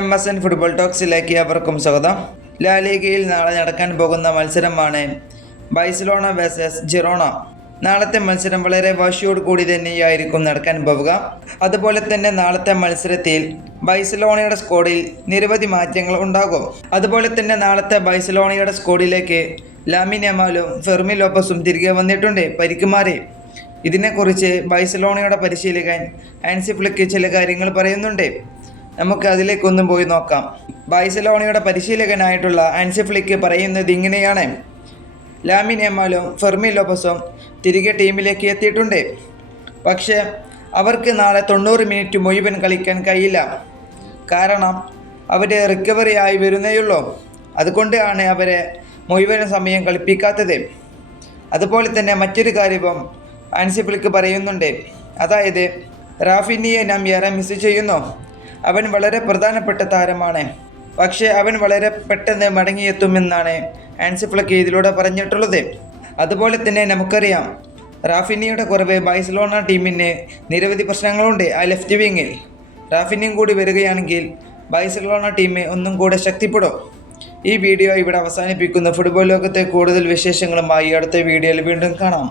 MSN football ടോക്സിലേക്ക് അവർക്കും സ്വാഗതം. ലാ ലീഗയിൽ നാളെ നടക്കാൻ പോകുന്ന മത്സരമാണ് ബാഴ്സലോണ വേഴ്സസ് ജിറോണ. നാളത്തെ മത്സരം വളരെ വാശിയോട് കൂടി തന്നെയായിരിക്കും നടക്കാൻ പോവുക. അതുപോലെ തന്നെ നാളത്തെ മത്സരത്തിൽ ബാഴ്സലോണയുടെ സ്ക്വാഡിൽ നിരവധി മാറ്റങ്ങൾ ഉണ്ടാകും. അതുപോലെ തന്നെ നാളത്തെ ബാഴ്സലോണയുടെ സ്ക്വാഡിലേക്ക് ലാമിൻ യമാലും ഫെർമിൻ ലോപ്പസും തിരികെ വന്നിട്ടുണ്ട് പരിക്കുമാറി. ഇതിനെക്കുറിച്ച് ബാഴ്സലോണയുടെ പരിശീലകൻ ഹാൻസി ഫ്ലിക്ക് ചില കാര്യങ്ങൾ പറയുന്നുണ്ട്. നമുക്ക് അതിലേക്കൊന്നും പോയി നോക്കാം. ബാഴ്സലോണയുടെ പരിശീലകനായിട്ടുള്ള ഹാൻസി ഫ്ലിക്ക് പറയുന്നത് ഇങ്ങനെയാണ്: ലാമിൻ യമാലും ഫെർമിൻ ലോപ്പസും തിരികെ ടീമിലേക്ക് എത്തിയിട്ടുണ്ട്. പക്ഷേ അവർക്ക് നാളെ 90 മിനിറ്റ് മുഴുവൻ കളിക്കാൻ കഴിയില്ല. കാരണം അവർ റിക്കവറി ആയി വരുന്നേയുള്ളൂ. അതുകൊണ്ടാണ് അവരെ മുഴുവൻ സമയം കളിപ്പിക്കാത്തത്. അതുപോലെ തന്നെ മറ്റൊരു കാര്യവും ഹാൻസി ഫ്ലിക്ക് പറയുന്നുണ്ട്. അതായത് റാഫിനിയെ നാം ഏറെ മിസ് ചെയ്യുന്നു. അവൻ വളരെ പ്രധാനപ്പെട്ട താരമാണ്. പക്ഷേ അവൻ വളരെ പെട്ടെന്ന് മടങ്ങിയെത്തുമെന്നാണ് ഹാൻസി ഫ്ലിക്ക് ഇതിലൂടെ പറഞ്ഞിട്ടുള്ളത്. അതുപോലെ തന്നെ നമുക്കറിയാം, റാഫിനിയുടെ കുറവ് ബാഴ്സലോണ ടീമിന് നിരവധി പ്രശ്നങ്ങളുണ്ട്. ആ ലെഫ്റ്റ് വിങ്ങിൽ റാഫിനിയും കൂടി വരികയാണെങ്കിൽ ബാഴ്സലോണ ടീം ഒന്നും കൂടെ ശക്തിപ്പെടും. ഈ വീഡിയോ ഇവിടെ അവസാനിപ്പിക്കുന്നു. ഫുട്ബോൾ ലോകത്തെ കൂടുതൽ വിശേഷങ്ങളുമായി അടുത്ത വീഡിയോയിൽ വീണ്ടും കാണാം.